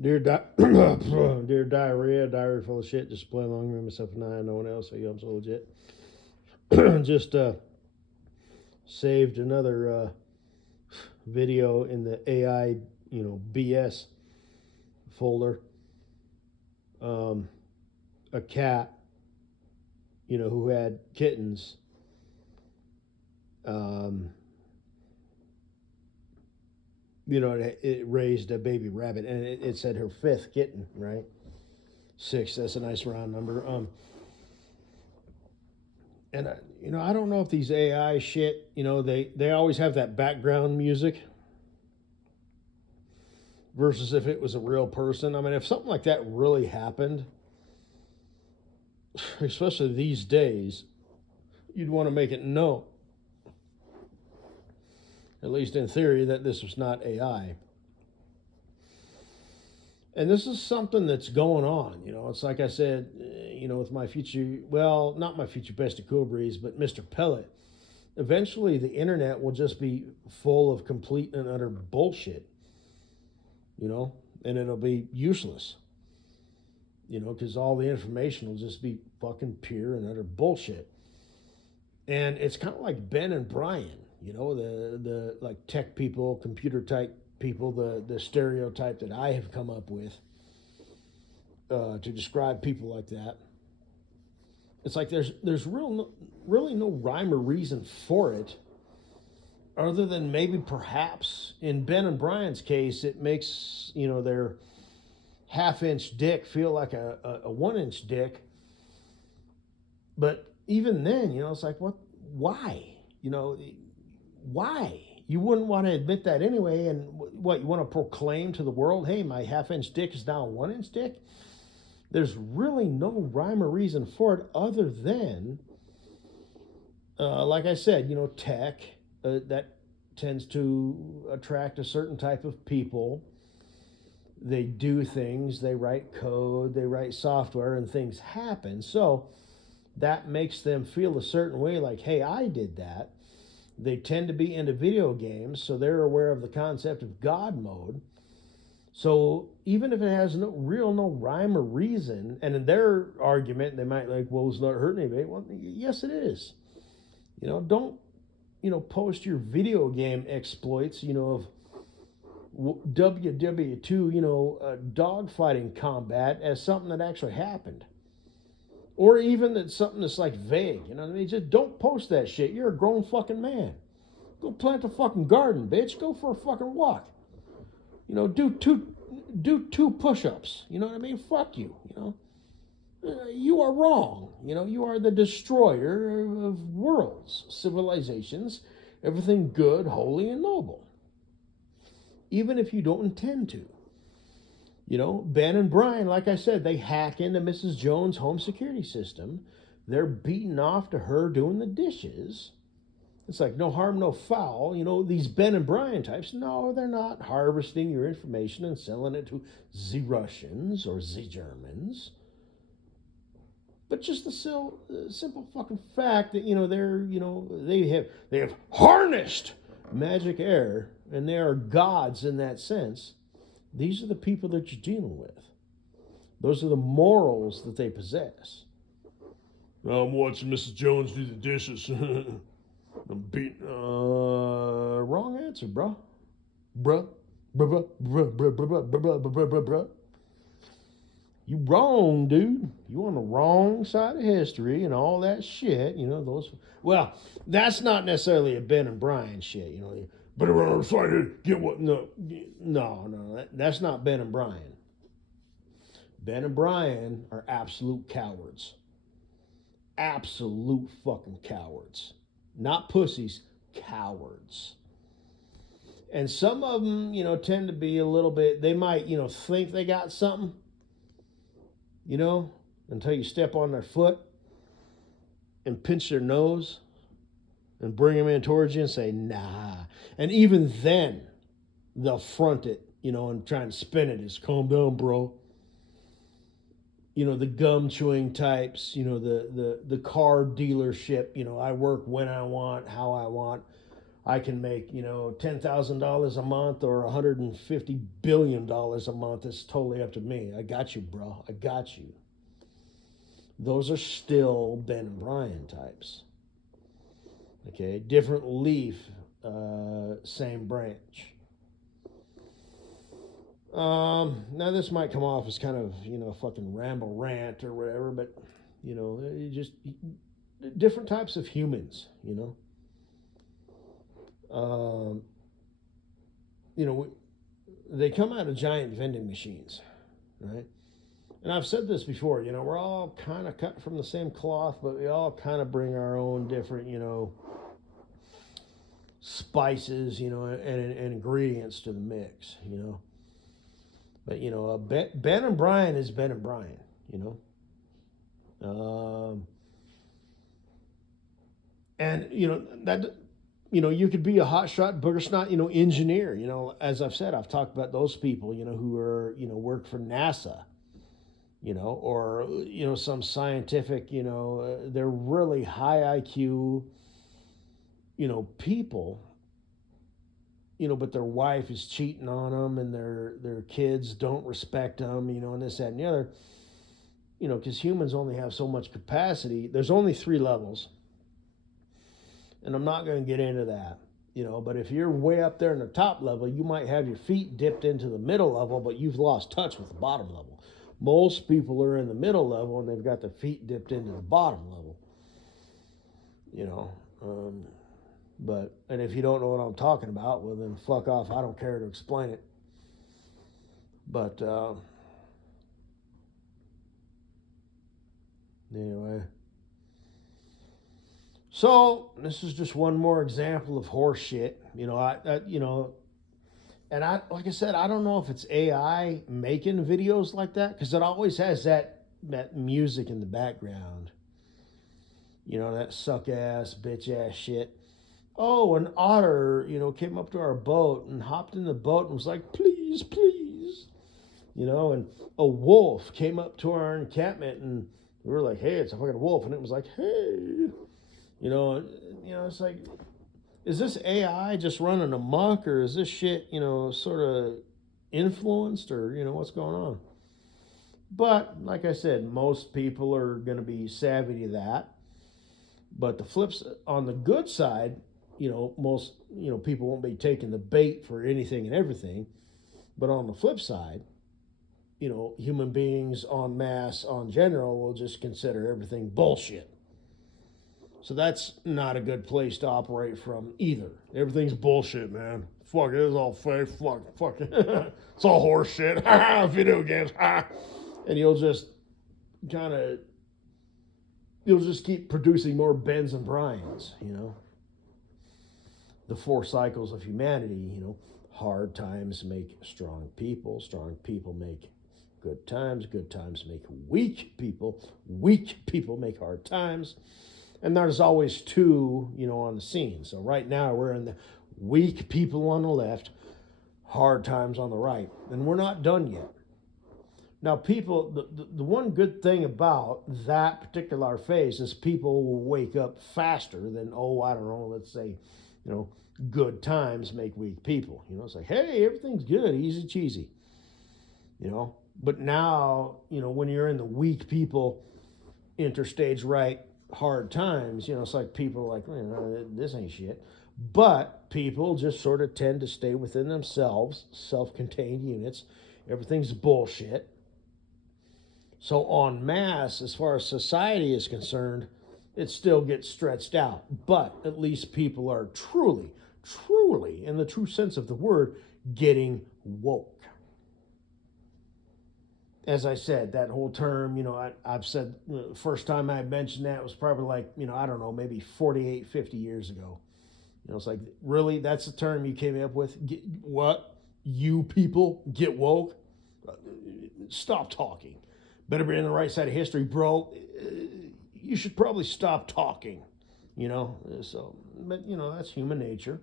Dear, dear diarrhea, diary full of shit. Just play along with myself and I, no one else. So I'm so legit. Just saved another video in the AI, BS folder. Um, a cat, who had kittens. Um, it raised a baby rabbit, and it said her fifth kitten, right? Six. That's a nice round number. And I don't know if these AI shit, they always have that background music versus if it was a real person. I mean, if something like that really happened, especially these days, you'd want to make it known, at least in theory, that this was not AI. And this is something that's going on. It's like I said, with my future, well, not my future best of Cool Breeze, but Mr. Pellet. Eventually, the internet will just be full of complete and utter bullshit, and it'll be useless, because all the information will just be fucking pure and utter bullshit. And it's kind of like Ben and Brian, the like tech people, computer type people, the stereotype that I have come up with to describe people like that. It's like there's really no rhyme or reason for it, other than maybe perhaps in Ben and Brian's case, it makes their half-inch dick feel like a 1-inch dick. But even then, it's like, what? Why? Why? You wouldn't want to admit that anyway. And what, you want to proclaim to the world, hey, my half-inch dick is now a 1-inch dick? There's really no rhyme or reason for it other than, like I said, tech that tends to attract a certain type of people. They do things, they write code, they write software, and things happen. So that makes them feel a certain way, like, hey, I did that. They tend to be into video games, so they're aware of the concept of God mode. So even if it has no rhyme or reason, and in their argument, they might like, well, it's not hurting anybody. Well, yes, it is. Don't post your video game exploits, of WW2, dogfighting combat as something that actually happened. Or even that something that's like vague, you know what I mean? Just don't post that shit. You're a grown fucking man. Go plant a fucking garden, bitch. Go for a fucking walk. Do two push-ups. You know what I mean? Fuck you. You are wrong. You are the destroyer of worlds, civilizations, everything good, holy, and noble. Even if you don't intend to. Ben and Brian, like I said, they hack into Mrs. Jones' home security system. They're beating off to her doing the dishes. It's like no harm, no foul. These Ben and Brian types, no, they're not harvesting your information and selling it to the Russians or the Germans. But just the simple fucking fact that they have harnessed magic air and they are gods in that sense. These are the people that you're dealing with. Those are the morals that they possess. I'm watching Mrs. Jones do the dishes. I'm beating. Wrong answer, bro. Bruh. Bruh, bruh, bruh, bruh, bruh, bruh, bruh, bruh, bruh, bruh. You wrong, dude. You on the wrong side of history and all that shit. Those. Well, that's not necessarily a Ben and Brian shit. But I'm trying to get what? No. That's not Ben and Brian. Ben and Brian are absolute cowards. Absolute fucking cowards. Not pussies, cowards. And some of them, tend to be a little bit, they might, think they got something, until you step on their foot and pinch their nose and bring them in towards you and say, nah. And even then, they'll front it, and try and spin it as calm down, bro. The gum chewing types, the car dealership, I work when I want, how I want. I can make, $10,000 a month or $150 billion a month. It's totally up to me. I got you, bro. I got you. Those are still Ben and Brian types. Okay, different leaf, same branch. Now this might come off as kind of, fucking ramble rant or whatever, but, just different types of humans. Um, they come out of giant vending machines, right? And I've said this before, we're all kind of cut from the same cloth, but we all kind of bring our own different, spices, and ingredients to the mix. But, Ben and Brian is Ben and Brian. And, that, you could be a hotshot booger snot, engineer. As I've said, I've talked about those people, who are, work for NASA, or, some scientific, they're really high IQ, people, but their wife is cheating on them and their kids don't respect them, and this, that, and the other, because humans only have so much capacity. There's only 3 levels. And I'm not going to get into that, but if you're way up there in the top level, you might have your feet dipped into the middle level, but you've lost touch with the bottom level. Most people are in the middle level and they've got their feet dipped into the bottom level, and if you don't know what I'm talking about, well then fuck off. I don't care to explain it. But anyway. So this is just one more example of horse shit. And like I said, I don't know if it's AI making videos like that, because it always has that music in the background. That suck ass, bitch ass shit. Oh, an otter, came up to our boat and hopped in the boat and was like, please, please. And a wolf came up to our encampment and we were like, hey, it's a fucking wolf. And it was like, hey. It's like, is this AI just running amok, or is this shit, sort of influenced, or, what's going on? But like I said, most people are going to be savvy to that. But the flips on the good side, most, people won't be taking the bait for anything and everything. But on the flip side, human beings en masse, en general, will just consider everything bullshit. So that's not a good place to operate from either. Everything's bullshit, man. Fuck it, it's all fake. Fuck it. It's all horse shit. Video games. And you'll just keep producing more Bens and Brians, The 4 cycles of humanity, hard times make strong people make good times make weak people make hard times. And there's always 2, on the scene. So right now we're in the weak people on the left, hard times on the right. And we're not done yet. Now, people, the one good thing about that particular phase is people will wake up faster than, I don't know, let's say, good times make weak people. It's like, hey, everything's good, easy cheesy. But now, when you're in the weak people interstage right, hard times, it's like people are like, this ain't shit. But people just sort of tend to stay within themselves, self-contained units. Everything's bullshit. So en masse, as far as society is concerned, it still gets stretched out. But at least people are truly, in the true sense of the word, getting woke. As I said, that whole term, I've said, the first time I mentioned that was probably like, I don't know, maybe 48, 50 years ago. It's like, really? That's the term you came up with? What? You people get woke? Stop talking. Better be on the right side of history, bro. You should probably stop talking, So, but, that's human nature.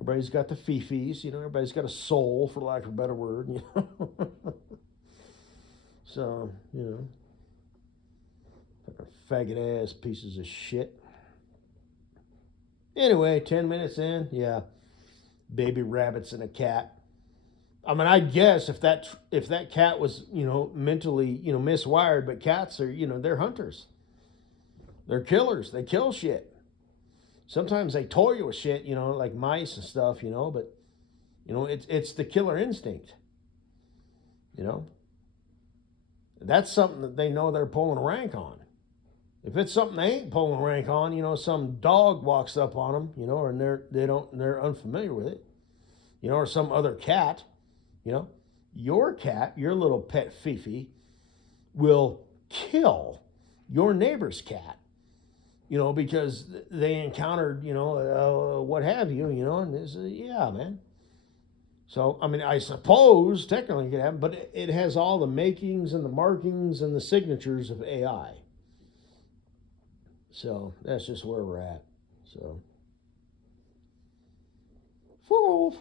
Everybody's got the fifis, everybody's got a soul, for lack of a better word, So, fucking faggot ass pieces of shit. Anyway, 10 minutes in, yeah, baby rabbits and a cat. I mean, I guess if that cat was, mentally, miswired, but cats are, they're hunters. They're killers. They kill shit. Sometimes they toy you with shit, like mice and stuff, but it's the killer instinct, you know. That's something that they know they're pulling rank on. If it's something they ain't pulling rank on, some dog walks up on them, and they're unfamiliar with it, or some other cat, you know, your cat, your little pet Fifi, will kill your neighbor's cat, because they encountered, what have you, and this, yeah, man. So, I mean, I suppose technically it could happen, but it has all the makings and the markings and the signatures of AI. So that's just where we're at. So, fuck off.